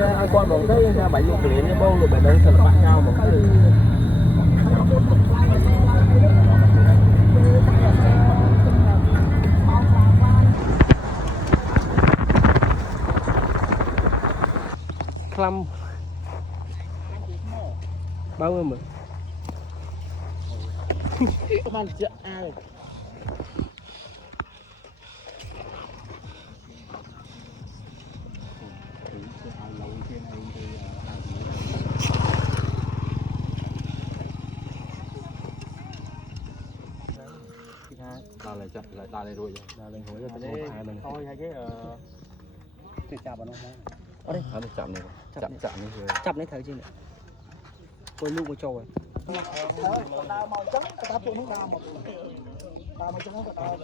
ai quan một cái bảy mươi liền như bông rồi bảy đơn thật bạn nhau một cái Clam bao nhiêu mà bạn chợ ai đào lại rồi thôi hay cái chạm vào nó ở đây chạm này chạm này thấy chưa này coi lưu một trâu rồi đào màu trắng ta phụ nó đào màu trắng nó đào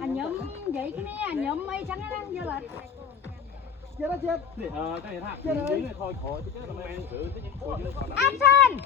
anh nhóm vậy cái này anh nhóm mây trắng đang dơ lệch chết action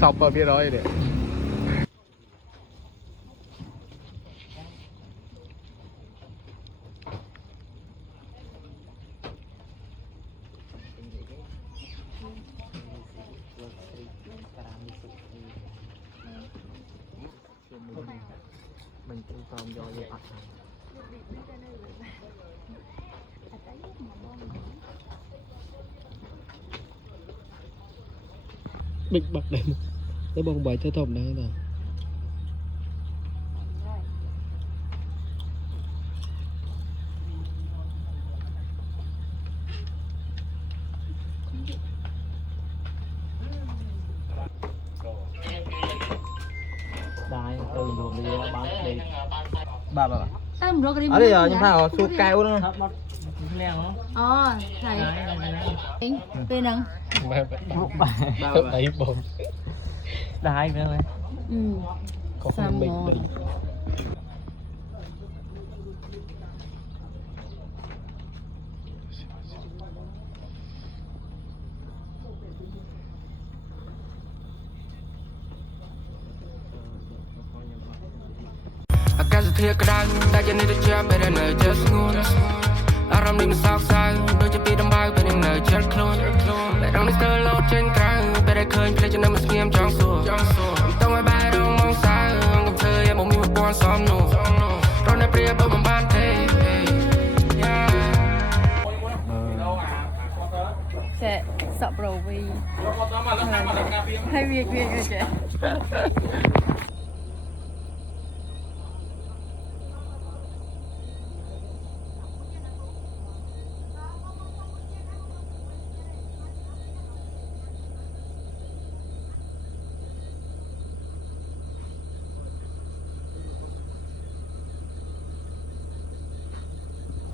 sọc ở phía đó để mình cũng còn do vậy bịch bật đây cái bông bảy theo thòng này nào đai từ rồi đi bán đi ba ở đây giờ nhưng mà su cao đó thầy tên nâng đấy bông đai nữa này có không bình bình Hãy subscribe cho kênh Ghiền Mì Gõ để không bỏ lỡ những sẽ sợ bầu vì hay việc rồi chị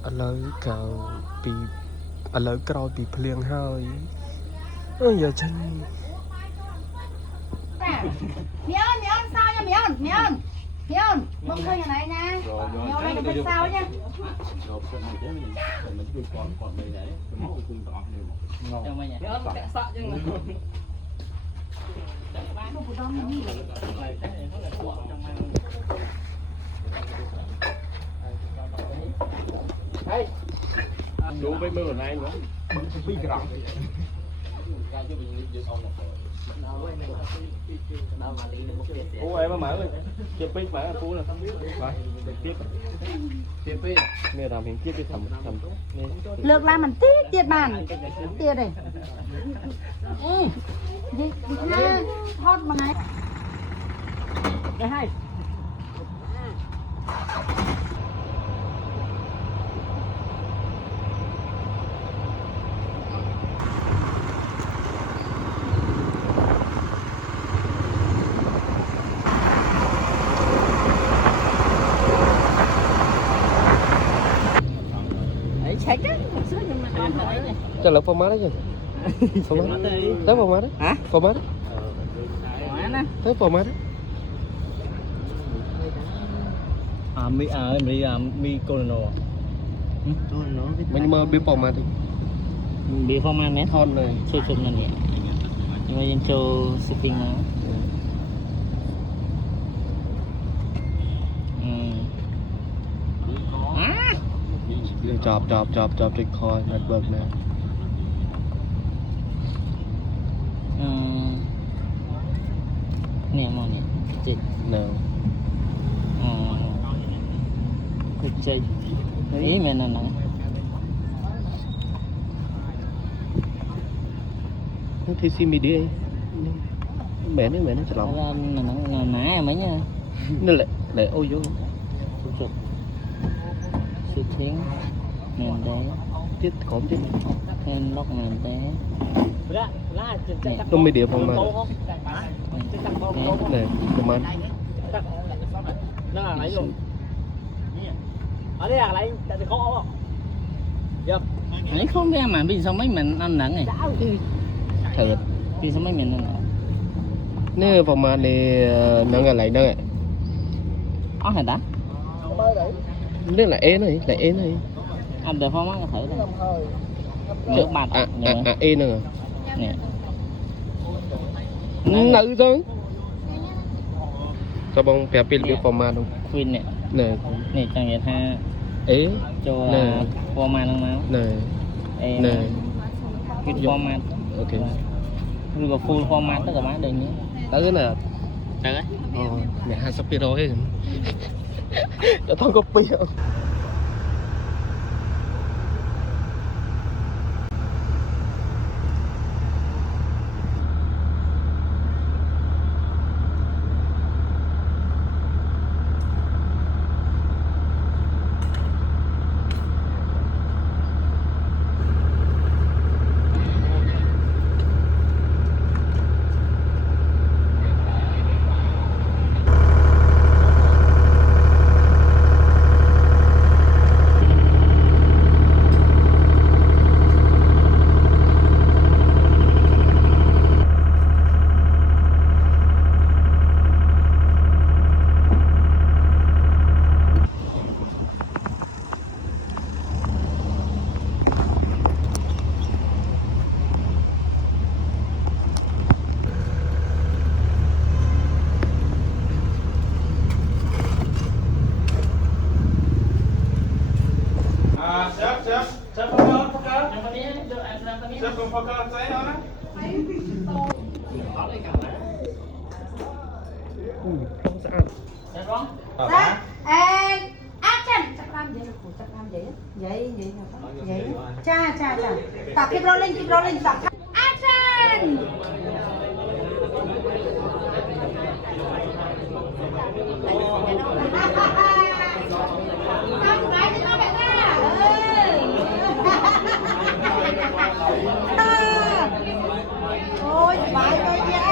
ở lỡ cào bị ở lỡ cào bị phèn hơi giờ chân miếng sao nha miếng bông thôi nhà này nha nhiều này là sao nha đủ với mưa này nữa bị cái rộng Phú em mở lên chưa biết mở Phú là rồi tiếp nè làm hiện tiếp đi thầm lược làm mình tiết tiệt bàn tiệt đây gì ha hot mà này đây hai cho là format đấy chứ format tới format đấy hả format đấy tới format đấy mi Corona mình mà bị format thì bị format nè thon này chui chụp này nè nhưng mà dân châu shipping nó chọp trên coi network nè nè mà nè chị nào cứ chơi ý mình là nặng nó thì xin mi đi mẹ nó chả lòng là nặng nã mấy nha nó lại ôi vô chụp sự thiến mềm đế tiết khổm chứ thêm lóc mềm đế nó mới địa phong mà này phong mà ấy không biết mà vì sao mấy mình ăn nặng này thật vì sao mấy mình ăn nặng nếu phong mà thì nó là lại nó lại ó hả đã nếu là é này anh được phong á thử đây nước bạc é nữa nè nữ thôi sao bông bè pin bị phong mà không Queen nè nè nè chẳng vậy ha é cho format nó máu nè Queen format ok rồi có full format tất cả má đây nhé tới nè tới mẹ hai sắp rồi cho tôi có pi không Ra, action. Chắc làm vậy. Vậy. Cha. Tập keep rolling. Tập. Action. Sao gái cho nó bạn ra. Ôi, bài thôi nha.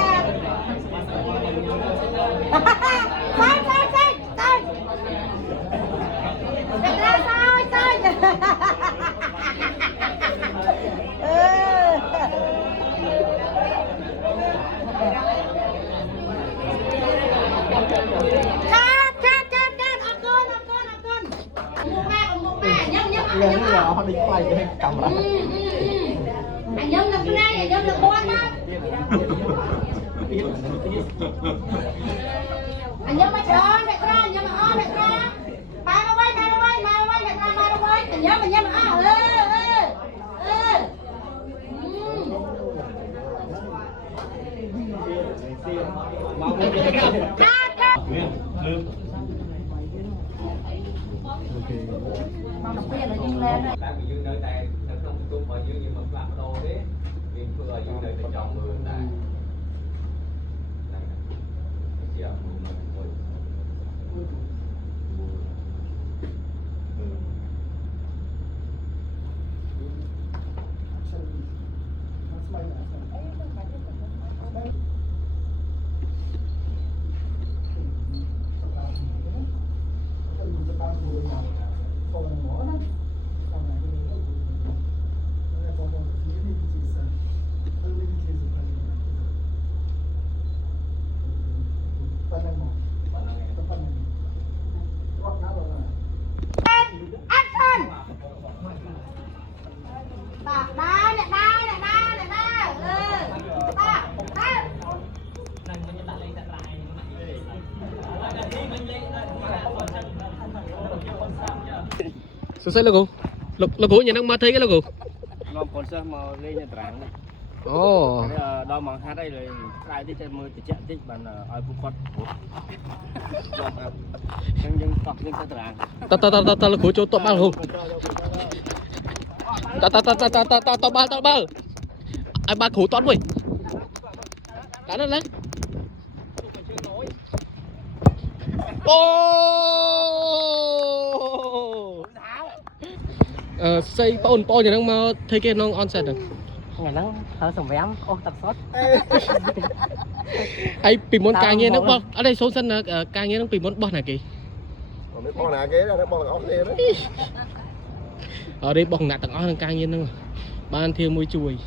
Sai. Đẹp ra sai. lên nó họ đi quay cái cầm lại anh nhớ được cái này anh nhớ được con á anh nhớ mày đó mẹ con anh nhớ mà mẹ con ba nó quay mẹ con ba nó quay anh nhớ mà Sao logo? Logo nhà nó mà thấy cái logo. nó còn sao mà lên nhà trắng này Ồ. đo mỏng hát đây rồi lại đi chơi mưa thì chạy tích bàn ai cũng con nhưng cọc lên nhà trắng Ta logo cho tao bao không? Ta bao. Ai ba khổ toán vậy? Cá nó lên. Ô. Xây bồn nhà nó mà thấy cái nó on set được. ngày nắng thở sầm vém ô tập sót Ai bị món cài nghe nó bao ở đây số sân cài nghe nó bị món bao này kì mấy con nào kế ra nó bong ốc này đấy ở đây bong nạt tặng ốc cài nghe nó ban thêm môi chuối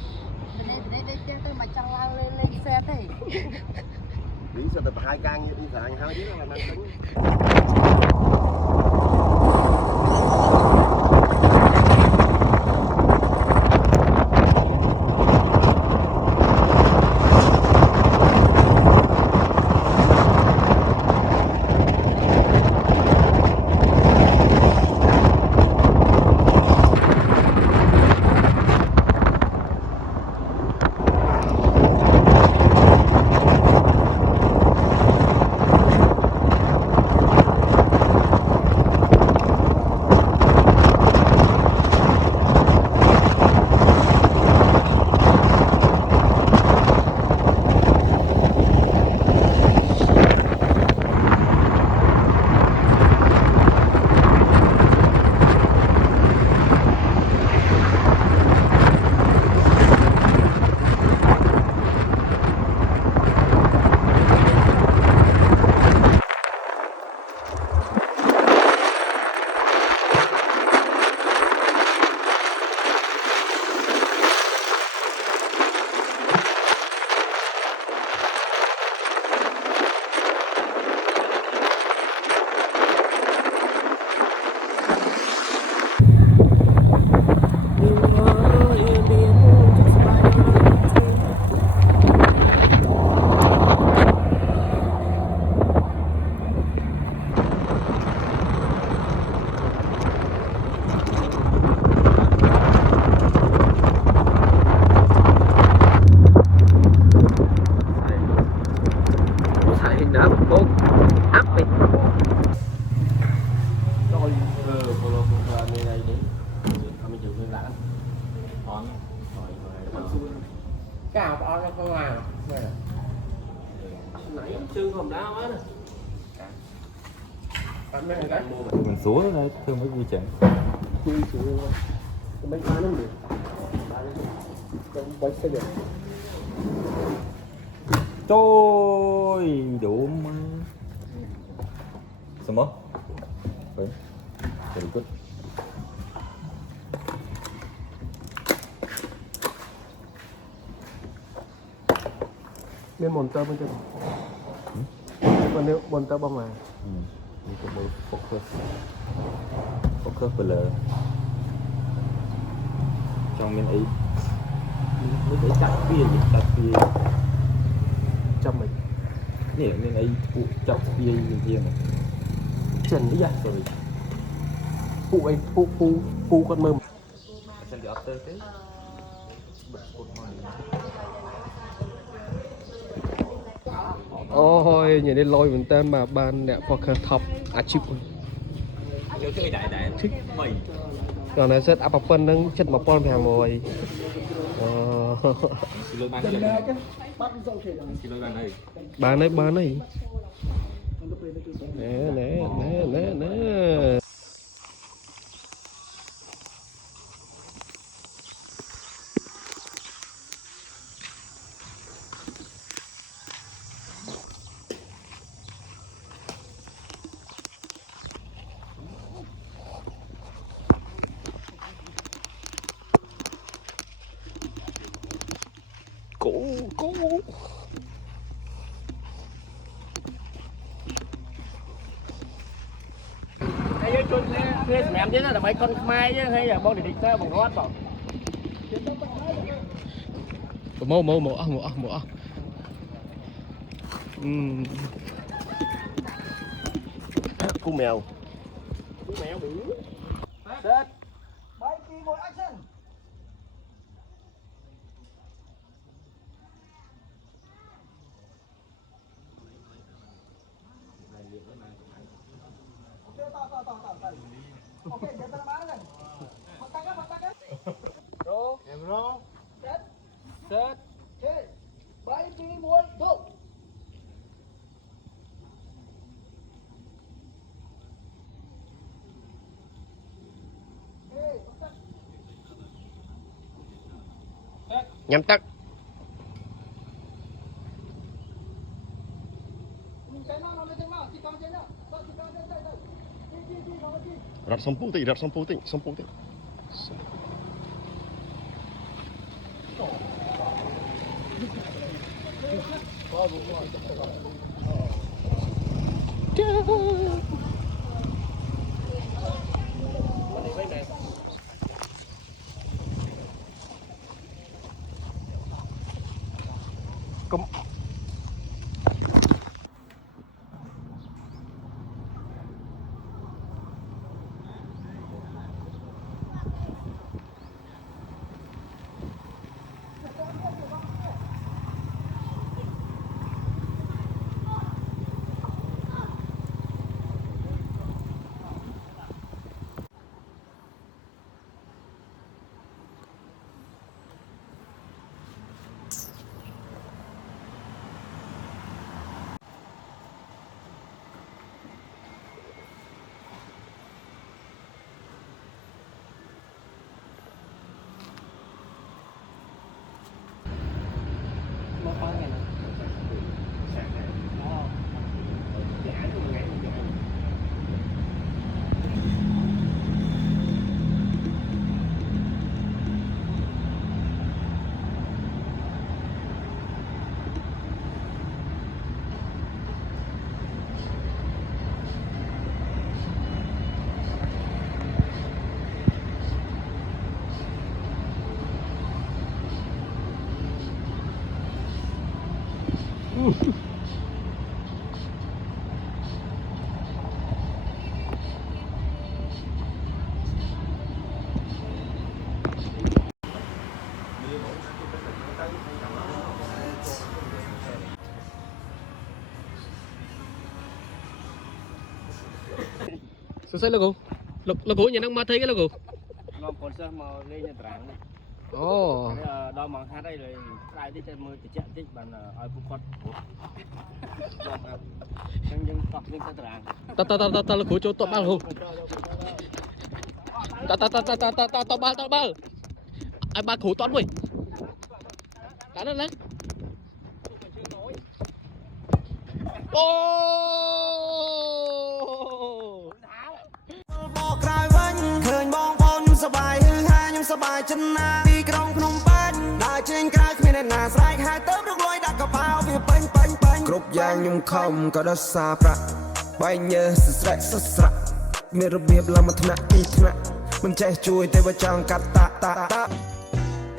đi sao tập 2 ca như đi xài 2 chứ là năng tính cào to cho con nào nãy xương hồng đá quá nè mình xuống đây thương mấy quy trình mấy cái nó được bánh xe được trôi đủ mà sao mất phải very good nên monitor bên trên còn nếu monitor bông mà focus blur trong miền ấy mới chặt bia chậm mình nè miền ấy phụ chặt bia miền kia này chân đi à rồi phụ ấy phụ con mơm xem đi after cái ôi nhìn đến lôi mình tên mà ban đẹp poker top chip kiểu chơi đại thích mày còn này set up phân nâng chất mà pon hàng rồi lôi ban đây bán này nè cũ hay chôn thế mềm thế là mấy con mai chứ hay là bông để địch ra bằng rót vào mổ cu mèo set Bay kỳ một action. Ok, giờ ta bán rồi. Mặt tăng á. Roll. Em roll. Set. Set. Ok. Bay kỳ một go. nhắm tắt rập xong putih Sao logo nhà nó mà thấy cái logo nó còn sao mà lên nhà trắng này ồ đo mỏng hát đây rồi lại đi chơi mưa thì chạy tích bàn ai cũng quật nhưng cọc nhưng ta trắng ta logo cho tọt bao không ta bao ai ba khổ toán rồi cá nó lấy ôบอกรายวันเคยมองพอนุ่มสบายฮือฮานุ่มสบายชนะที่กรองขนมปังได้เชิงกลางไม่ได้หนาสายหายเติมลูกลอยดักกระเพราเพียงปังกรุบยางยุ่งคอมก็ได้ซาประใบเนื้อสุดสระมีระเบียบละมัธนะที่ธนะมันใจช่วยแต่ว่าจังกัดตา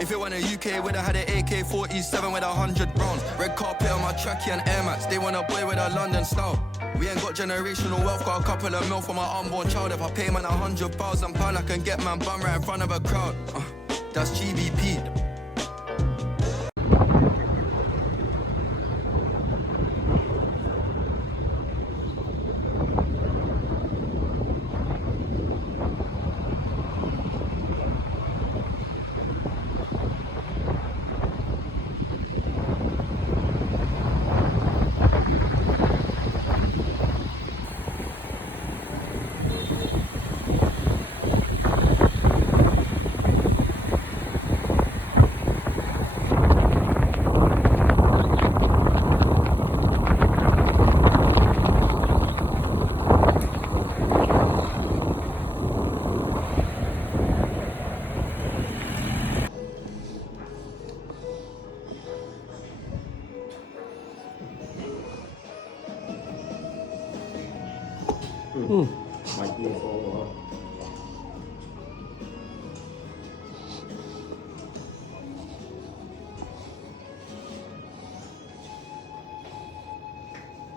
If it went a UK, would have had an AK-47 with 100 rounds. Red carpet on my trackie and Air Max. They want a boy with a London style. We ain't got generational wealth, got a couple of mil for my unborn child. If I pay man £100,000, I can get man bum right in front of a crowd. That's GBP. Microphone.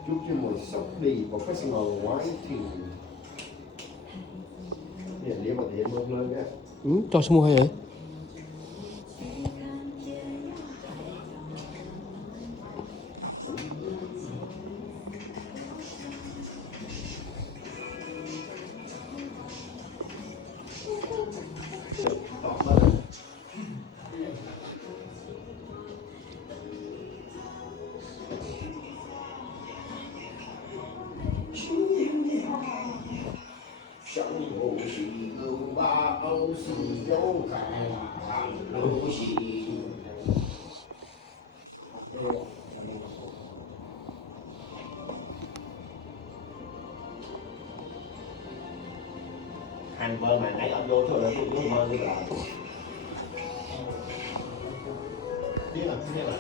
Chúc cho một sốc đi professional whiting. Nè, nếu mà điện một lên á. Cho semua hay vậy? Hành vợ mà nãy ông vô thôi là tôi cũng mơ đi rồi. Biết là thế mà.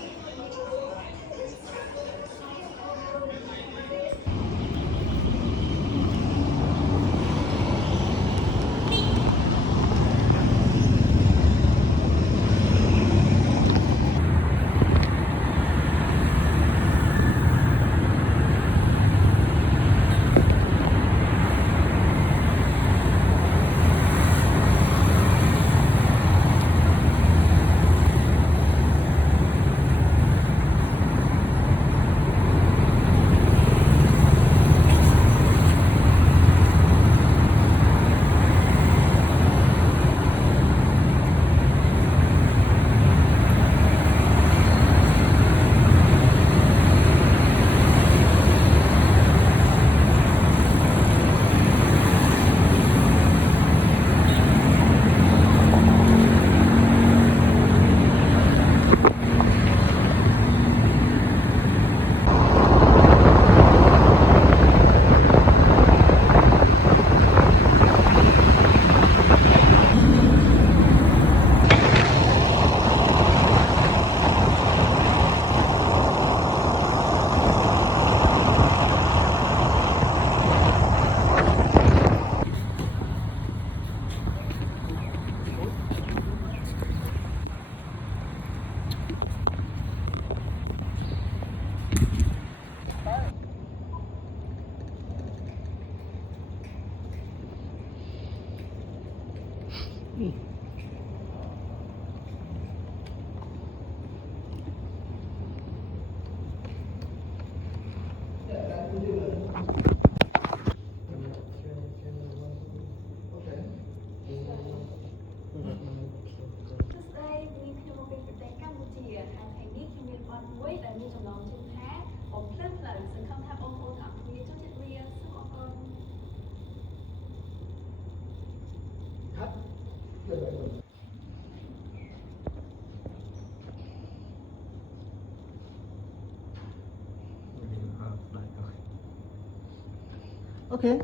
Okay.